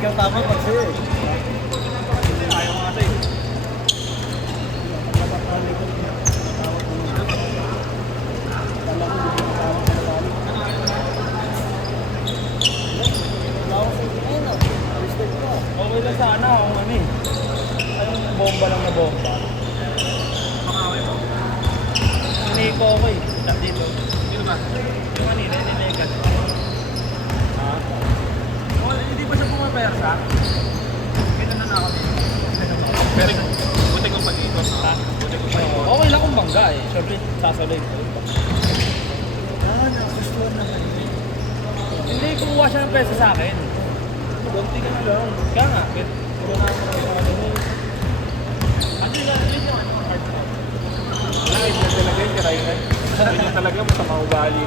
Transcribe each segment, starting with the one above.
ikaw tama pag sa'yo eh. Ayaw nga sa'yo. Okay lang sana kung ano eh. Ayong bomba lang na bomba. Makaway mo. Hiniko ako eh. Dito. Dito ba? Yung kanina, ninegan. Ha? Oh, hindi ba siya pumapersa? Kailan na nakakabili? Pero buti kong pag-ikot, ha? Buti kong pag-ikot. Okay lang kung bangga eh. Siyempre, sasaloy ko. Nakagustuhan naman. Hindi, kumuha siya ng pesa sa akin. Gunti ka na lang. Kaya nga, pero na ako na ano. Ano yung card na? Wala, hindi na talaga yung karayunan. Hindi na talaga, masama ugali.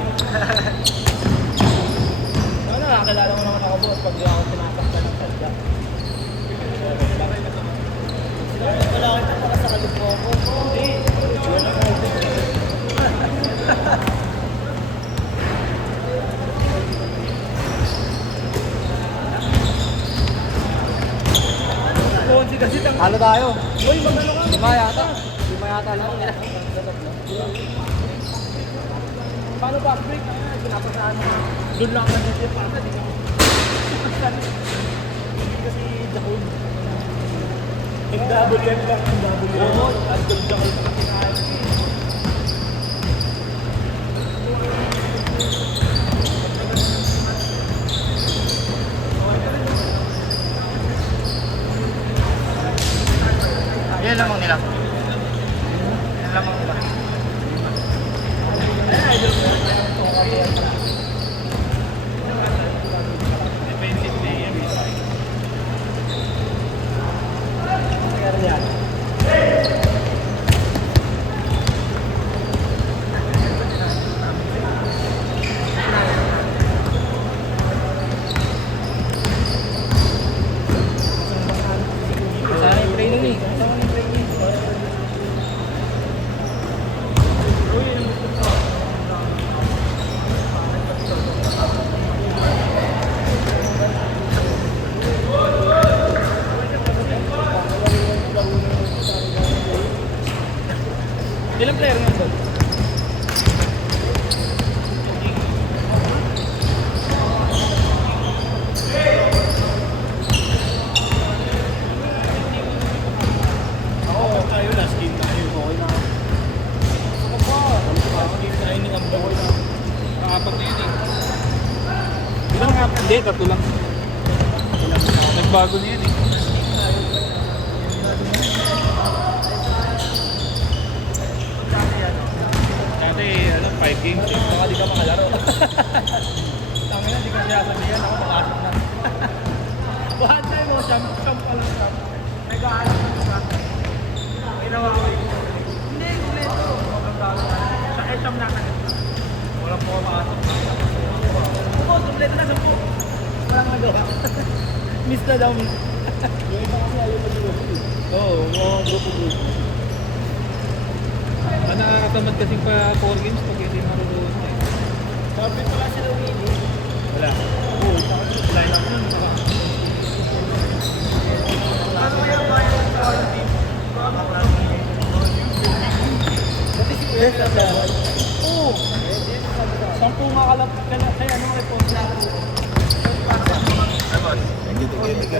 Ano, nakakilala mo naman ako boss pag di ako sinasaktan ng sadya. Wala ko ito para sa kalipro ko. Hindi. Kasi Halo tayo. Uy, magano ka? Lima yata. Lima yata lang. Paano fast break? Pinapasaan mo. Doon lang ka dito para di ka. Kasi Jacob. Yung WM lang. Yung WM. Oo, at Jacob pa kinahin. Yan lamang nila. Yan lamang nila. Defensive play yan. Sana yung training eh. Ilang player nga doon? Ako, tayo last game tayo. Okay na. Ako pa. Last game tayo ni Ambo. Nakapat na yun eh. Ilan nga? Hindi, tatlo lang. Nagbago na yun eh. Dati, 5 games eh. Baka di ka makalaro. Tama na, di ka siya sabihan. Ako makasok na. Bahan tayo mo, champ pa lang champ. Nag-aalam na ba? Ginawa ko yun. Hindi, kuleto. Sa SM na kanil. Walang po makasok na. Oo, kuleto na 10. Walang nagawa. Miss na daw, miss. Yung iba kasi ayaw mag-iwas. Oo, mga grupo-grupo. Nakakatamad kasi pa 4 games pag hindi marunong eh. Sabi pala sila winning. Wala. Oo, line up nun. Ano kaya bayan sa team? Dati si Kuya Sablawan. Oo. 10 nga kalap. Kaya ano report na ako. Nandito kayo nag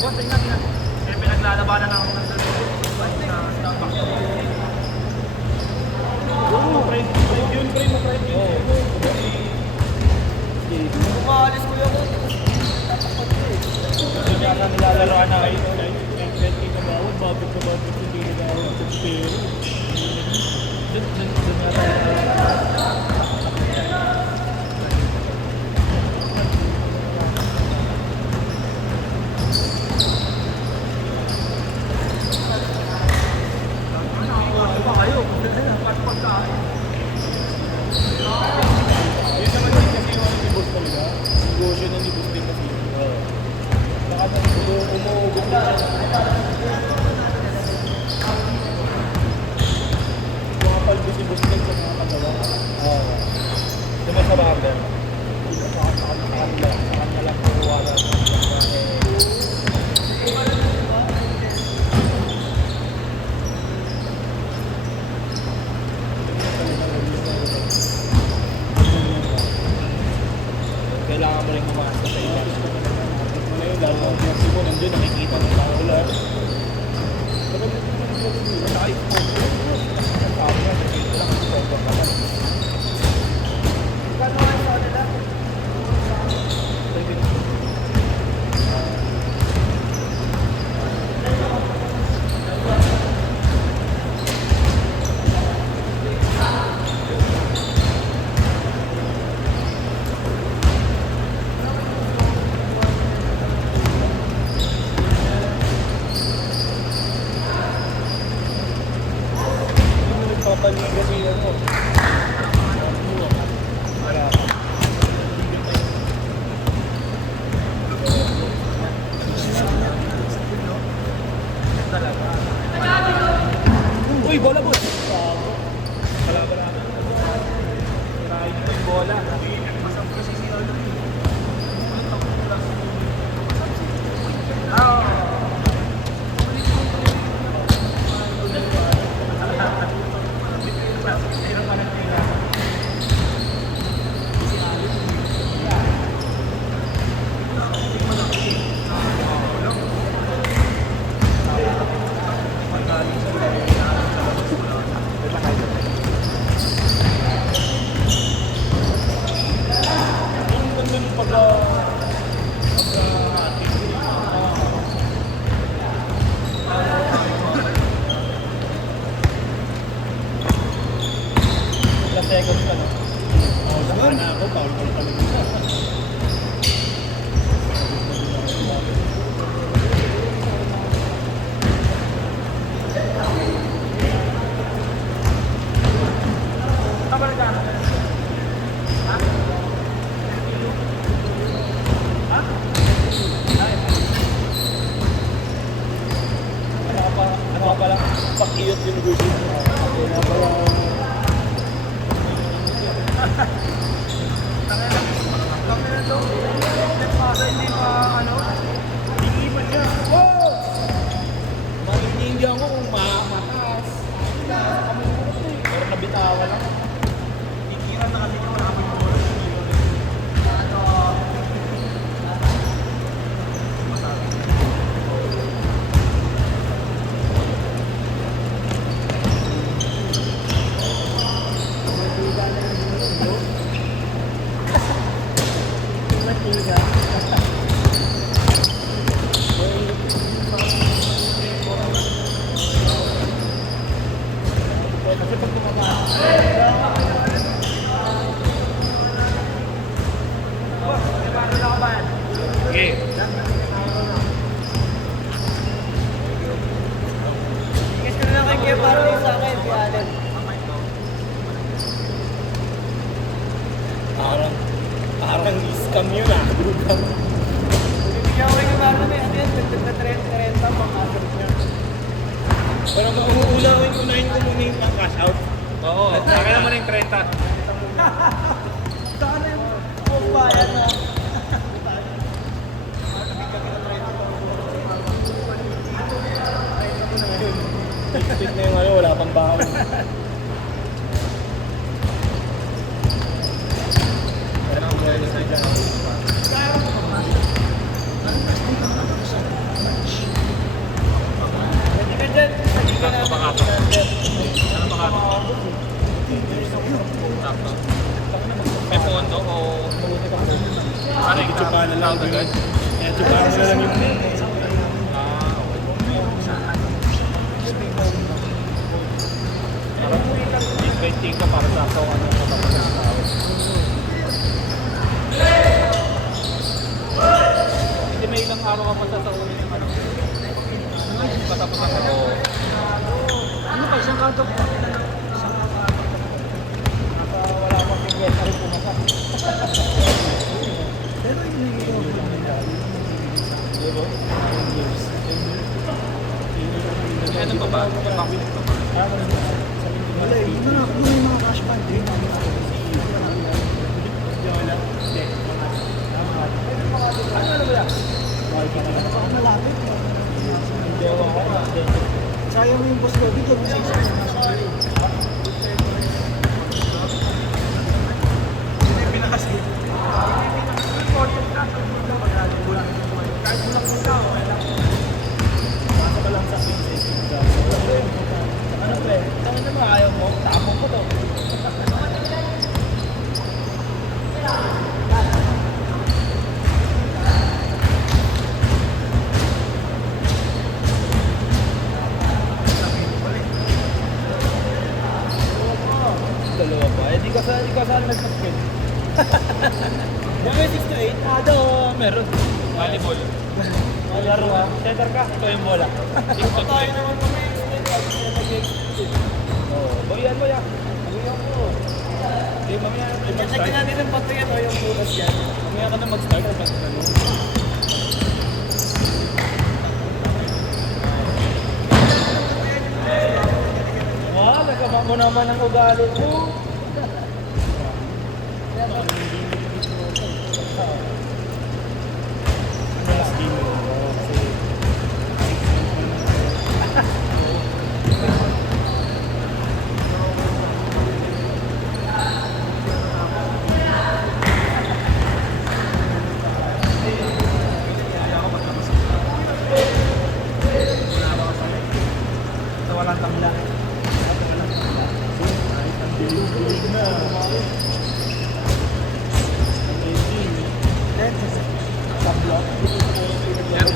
Boss, tingnan. Kaya pinaglalabanan ako ng Starbucks. Oo, friend yun. Oo. Umaalis ko yung tatakot ko eh. Doon yata nilalaroan na kayo. Nag-20 ka bawal, babit ka babit sa hindi na bawal sa pero. Doon yata. Negosyo na ni Boss din kasi. Baka na umuugot na. Mga palbo si Boss din sa mga kagawa. Oo. Diba sa Bander? Sa kanya lang kukuha na. mo rin pumasok sa iba. Ano yun, lalo ang jersey mo, nandun, nakikita mo sa ulo. Saka yung sabi nga, dito lang ang photo pa lang. Kano nga sa nila? Papalit kasi ano. Wala. Uy, bola boy! Bala-bala. Kirain mo yung bola. Nandun pagka... Ilang seconds ka no? Saka na ako, foul talaga. Ano ka pala? Pakiyot yung gusto. Kaya pala... Kami na to. Nagpasa, hindi pa ano? Hindi pa siya. Wow! Maninindihan ko kung mataas. Pero nabitawan lang. Ikiran na kami wala kami po. Kasi pag tumama, sige. Ikas ko na lang kay Kuya Party sa akin, si Allen. Parang scam yun ah. Bibigyan ko kay Kuya Party, may ano yan, dagdag na 30 pang asset niya. Pero unahin ko muna yung pang-cash out. Oo, sa akin naman yung 30. Sana yung bayan na. Split na yung ano, wala pang baon. Pero ang buhay sa dyan. Hindi ka dyan, hindi ka na. May pondo o... Ano yung Tsupa na lang agad. Kaya tsupa na lang yung... Parang 20 ka para sa ako ano sa tapos ng tao. Hindi may ilang araw ka pa sa taon yung ano. Patapos ang ako. Ano pa, isang kanto po. Wala akong fingers na rin pumasa. Pero yung Ano pa ba? Yung bakit pa ba? wala, yung mga cash band, din namin sa malapit. Sayang mo yung boss ko dito, may 6 months na siya. Hindi pinakasip. May 6 to 8. Meron. Volleyball. Laro ha. Center ka, ito yung bola. Ako tayo naman kung may extend. Ako siya nag-extend. Bawian mo yan. Ayaw ko. Hindi, mamaya. Check natin ang patriyan o yung bukas yan. Mamaya ka na mag-start. Nagkama mo naman ang ugali mo. Walang tamla.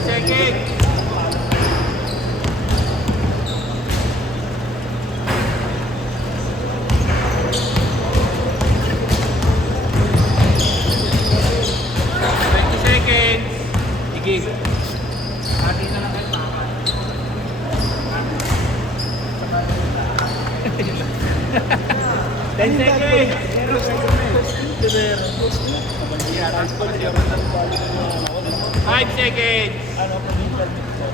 Sige. Hati na lang kayo mama. 10 seconds. Pero, 5 seconds. ano, provincial mix ko.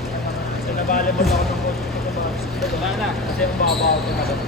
So, nabala mo ako ng coach ko sa mga. Wala na. Kasi ang babaw ko na.